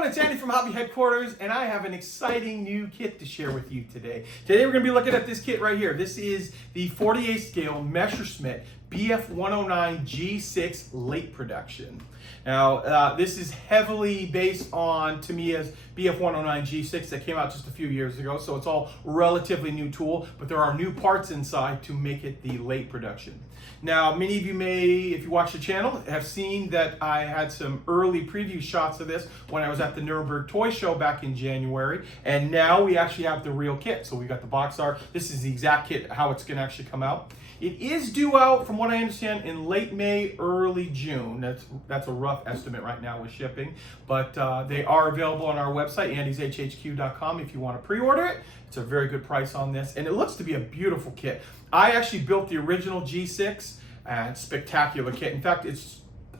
everyone, it's Andy from Hobby Headquarters, and I have an exciting new kit to share with you today. Today we're going to be looking at this kit right here. This is the 48 scale Messerschmitt Bf109 G-6 late production. Now, this is heavily based on Tamiya's Bf109 G-6 that came out just a few years ago, so it's all relatively new tool, but there are new parts inside to make it the late production. Now, many of you may, if you watch the channel, have seen that I had some early preview shots of this when I was at the Nuremberg Toy Show back in January, and now we actually have the real kit. So we got the box art. This is the exact kit, how it's going to actually come out. It is due out, from what I understand, in late May, early June. That's a rough estimate right now with shipping, but they are available on our website, andyshhq.com, if you want to pre-order it. It's a very good price on this, and it looks to be a beautiful kit. I actually built the original G6, and spectacular kit. In fact,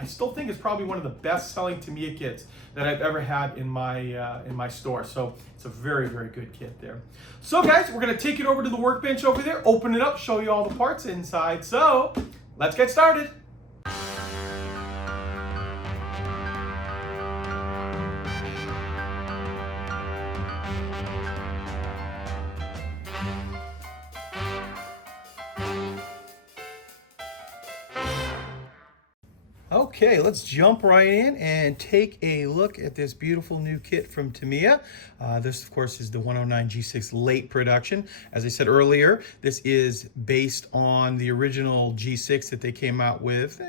I still think it's probably one of the best-selling Tamiya kits that I've ever had in my store. So it's a very, very good kit there. So guys, we're gonna take it over to the workbench over there, open it up, show you all the parts inside. So let's get started. Okay, let's jump right in and take a look at this beautiful new kit from Tamiya. This, of course, is the 109 G6 late production. As I said earlier, this is based on the original G6 that they came out with.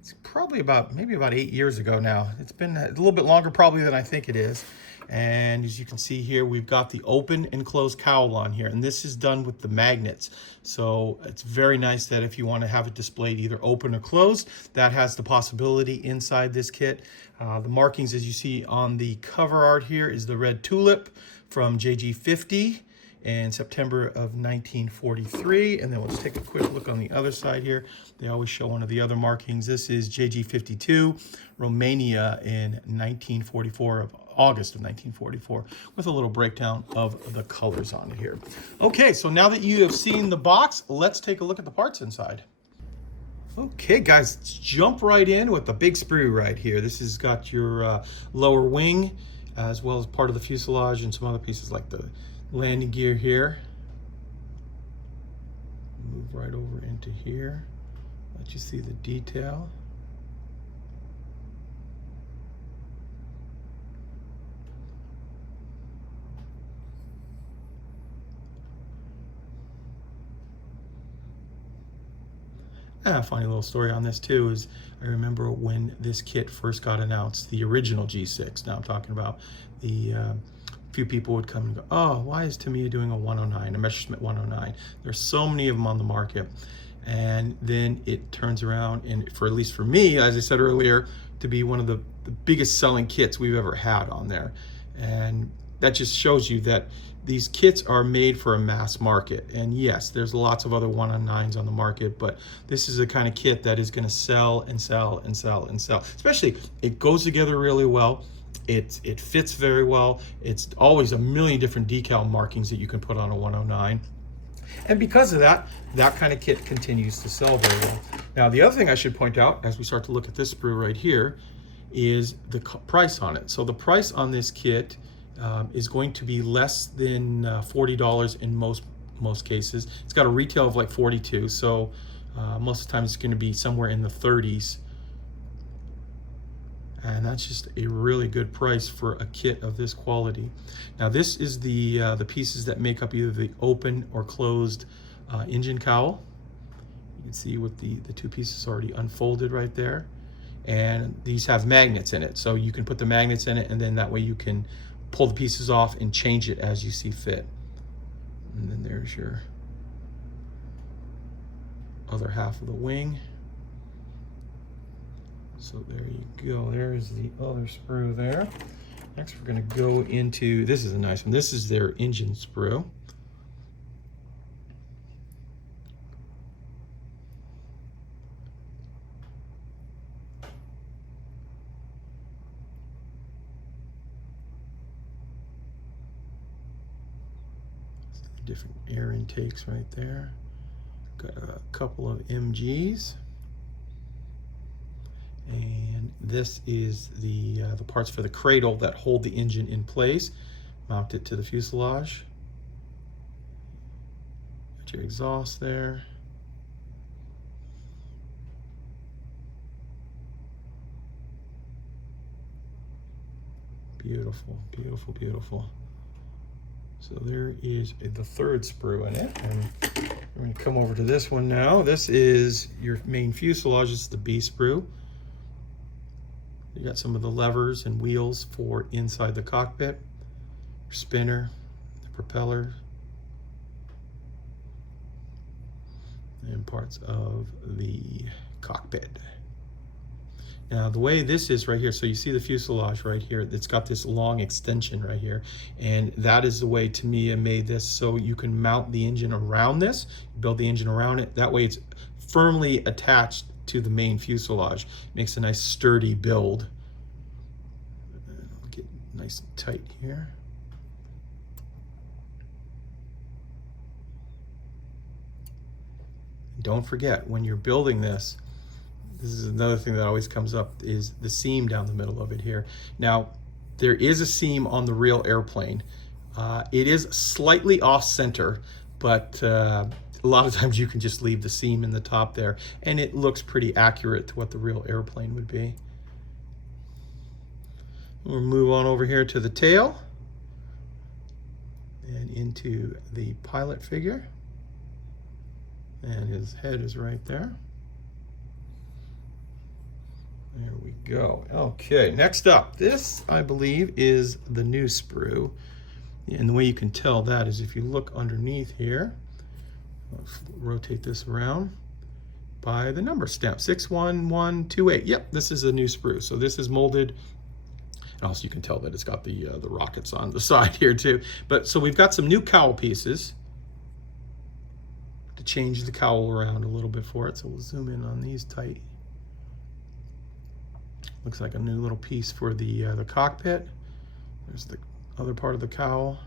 It's probably maybe about 8 years ago now. It's been a little bit longer probably than I think it is. And as you can see here, we've got the open and closed cowl on here, and this is done with the magnets. So it's very nice that if you want to have it displayed either open or closed, that has the possibility inside this kit. The markings, as you see on the cover art here, is the red tulip from JG50 in September of 1943. And then let's take a quick look on the other side here. They always show one of the other markings. This is JG52, Romania in 1944, of August of 1944, with a little breakdown of the colors on it here. Okay, so now that you have seen the box, let's take a look at the parts inside. Okay guys, let's jump right in with the big sprue right here. This has got your lower wing, as well as part of the fuselage and some other pieces like the landing gear here. Move right over into here, let you see the detail. A funny little story on this too is I remember when this kit first got announced, the original G6. Now I'm talking about the few people would come and go, oh, why is Tamiya doing a 109, a Messerschmitt 109? There's so many of them on the market. And then it turns around, and at least for me, as I said earlier, to be one of the biggest selling kits we've ever had on there. And that just shows you that these kits are made for a mass market. And yes, there's lots of other 109s on the market, but this is the kind of kit that is going to sell and sell and sell and sell. Especially, it goes together really well. It fits very well. It's always a million different decal markings that you can put on a 109. And because of that, that kind of kit continues to sell very well. Now, the other thing I should point out as we start to look at this sprue right here is the price on it. So the price on this kit is going to be less than $40 in most cases. It's got a retail of like $42, so most of the time it's going to be somewhere in the 30s. And that's just a really good price for a kit of this quality. Now this is the pieces that make up either the open or closed engine cowl. You can see with the two pieces already unfolded right there. And these have magnets in it, so you can put the magnets in it, and then that way you can pull the pieces off and change it as you see fit. And then there's your other half of the wing. So there you go, there's the other sprue there. Next we're gonna go into, this is a nice one, this is their engine sprue. Different air intakes right there. Got a couple of MGs. And this is the parts for the cradle that hold the engine in place. Mount it to the fuselage. Got your exhaust there. Beautiful, beautiful, beautiful. So there is the third sprue in it. And we're going to come over to this one now. This is your main fuselage. It's the B sprue. You got some of the levers and wheels for inside the cockpit, your spinner, the propeller, and parts of the cockpit. Now the way this is right here, so you see the fuselage right here, it's got this long extension right here, and that is the way Tamiya made this, so you can mount the engine around this, build the engine around it, that way it's firmly attached to the main fuselage. Makes a nice sturdy build. I'll get nice and tight here. Don't forget, when you're building this, this is another thing that always comes up, is the seam down the middle of it here. Now, there is a seam on the real airplane. It is slightly off center, but a lot of times you can just leave the seam in the top there, and it looks pretty accurate to what the real airplane would be. We'll move on over here to the tail and into the pilot figure. And his head is right there. There we go. Okay, next up, this I believe is the new sprue. And the way you can tell that is if you look underneath here, let's rotate this around, by the number stamp, 61128. Yep, this is a new sprue. So this is molded. And also you can tell that it's got the rockets on the side here too. But so we've got some new cowl pieces to change the cowl around a little bit for it. So we'll zoom in on these tight. Looks like a new little piece for the cockpit. There's the other part of the cowl.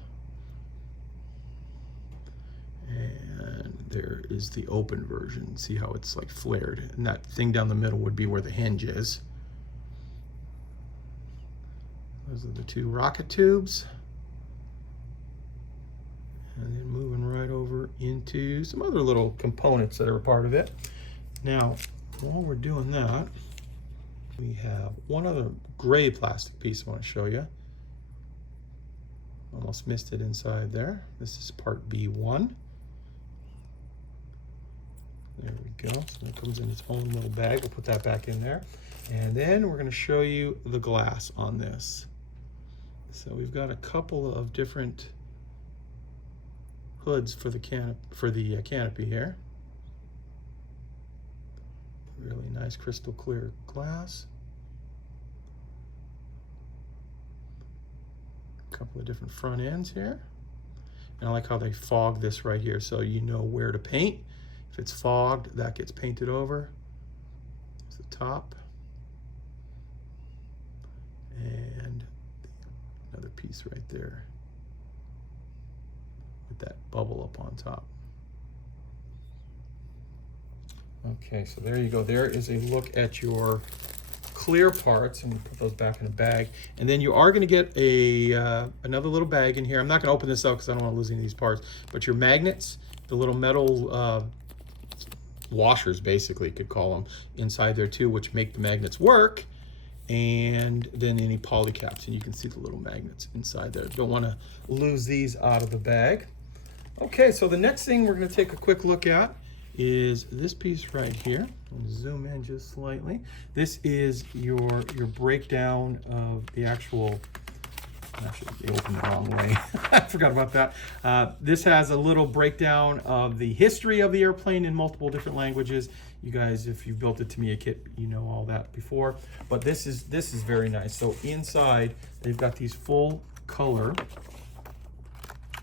And there is the open version. See how it's like flared. And that thing down the middle would be where the hinge is. Those are the two rocket tubes. And then moving right over into some other little components that are a part of it. Now, while we're doing that, we have one other gray plastic piece I want to show you. Almost missed it inside there. This is part B1. There we go. So that comes in its own little bag. We'll put that back in there. And then we're going to show you the glass on this. So we've got a couple of different hoods for the canopy here. Really nice crystal clear glass. A couple of different front ends here. And I like how they fog this right here so you know where to paint. If it's fogged, that gets painted over. There's the top. And another piece right there with that bubble up on top. Okay, so there you go. There is a look at your clear parts, and we'll put those back in a bag. And then you are going to get a another little bag in here. I'm not going to open this up because I don't want to lose any of these parts. But your magnets, the little metal washers, basically, you could call them, inside there too, which make the magnets work. And then any poly caps, and you can see the little magnets inside there. Don't want to lose these out of the bag. Okay, so the next thing we're going to take a quick look at is this piece right here. I'll zoom in just slightly. This is your breakdown of the actual, actually they opened the wrong way. I forgot about that. This has a little breakdown of the history of the airplane in multiple different languages. You guys, if you've built a Tamiya kit, you know all that before. But this is very nice. So inside, they've got these full color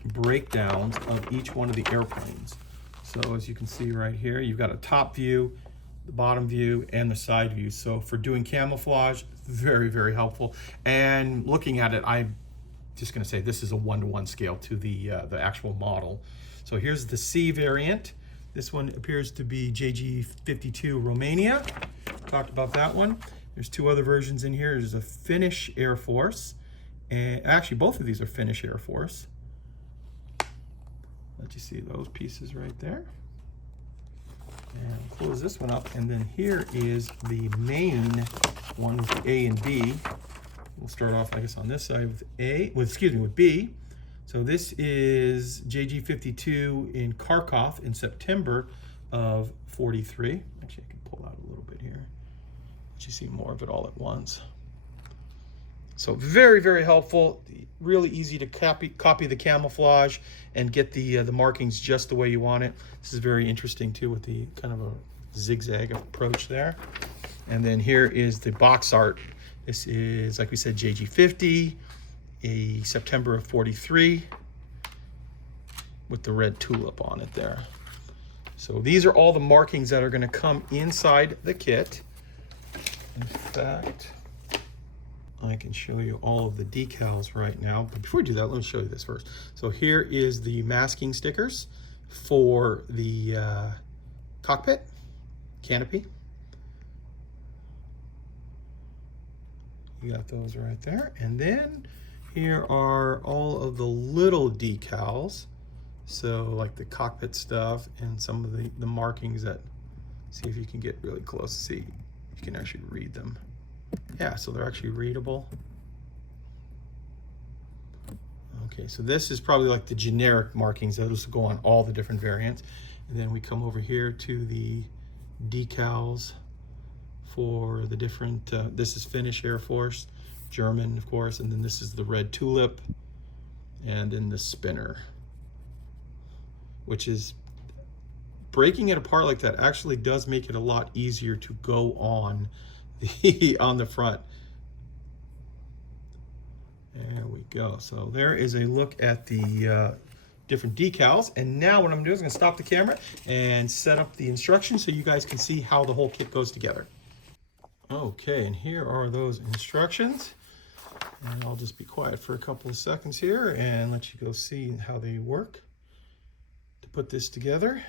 breakdowns of each one of the airplanes. So as you can see right here, you've got a top view, the bottom view, and the side view. So for doing camouflage, very, very helpful. And looking at it, I'm just going to say this is a 1-to-1 scale to the actual model. So here's the C variant. This one appears to be JG52 Romania. Talked about that one. There's two other versions in here. There's a Finnish Air Force, and actually both of these are Finnish Air Force. Let you see those pieces right there. And close this one up, and then here is the main one with the A and B. We'll start off, I guess, on this side with B. So this is JG52 in Kharkov in September of 43. Actually, I can pull out a little bit here. Let you see more of it all at once. So very, very helpful. Really easy to copy the camouflage and get the markings just the way you want it. This is very interesting too, with the kind of a zigzag approach there. And then here is the box art. This is, like we said, JG50, a September of 43, with the red tulip on it there. So these are all the markings that are going to come inside the kit. In fact, I can show you all of the decals right now, but before we do that, let me show you this first. So here is the masking stickers for the cockpit canopy. You got those right there. And then here are all of the little decals. So like the cockpit stuff and some of the markings that, see if you can get really close to see, you can actually read them. Yeah, so they're actually readable. Okay, so this is probably like the generic markings that will go on all the different variants. And then we come over here to the decals for the different, this is Finnish Air Force, German, of course, and then this is the red tulip, and then the spinner, which is, breaking it apart like that actually does make it a lot easier to go on the front. There we go. So there is a look at the different decals. And now what I'm doing is going to stop the camera and set up the instructions so you guys can see how the whole kit goes together. Okay, and here are those instructions. And I'll just be quiet for a couple of seconds here and let you go see how they work to put this together.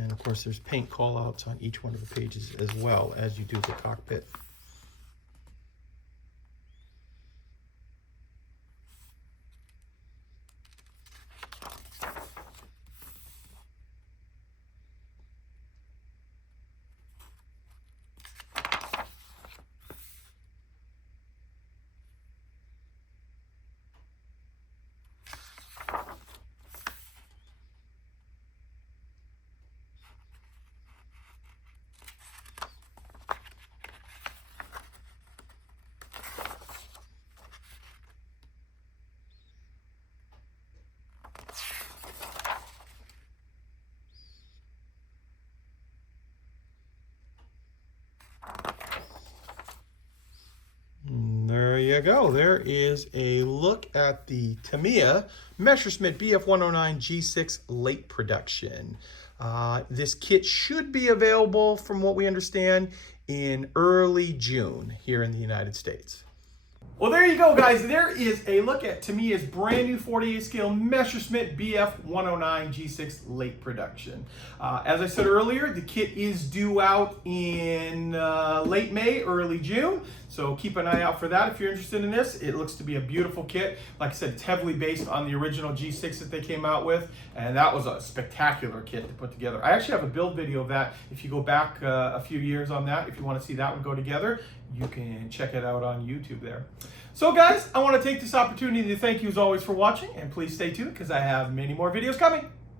And of course, there's paint call outs on each one of the pages as well as you do the cockpit. There you go. There is a look at the Tamiya Messerschmitt Bf109 G-6 late production. This kit should be available, from what we understand, in early June here in the United States. Well, there you go, guys. There is a look at Tamiya's brand new 48 scale Messerschmitt Bf109 G6 late production. As I said earlier, the kit is due out in late May, early June. So keep an eye out for that if you're interested in this. It looks to be a beautiful kit. Like I said, it's heavily based on the original G6 that they came out with, and that was a spectacular kit to put together. I actually have a build video of that. If you go back a few years on that, if you want to see that one go together, you can check it out on YouTube there. So guys, I want to take this opportunity to thank you as always for watching, and please stay tuned because I have many more videos coming.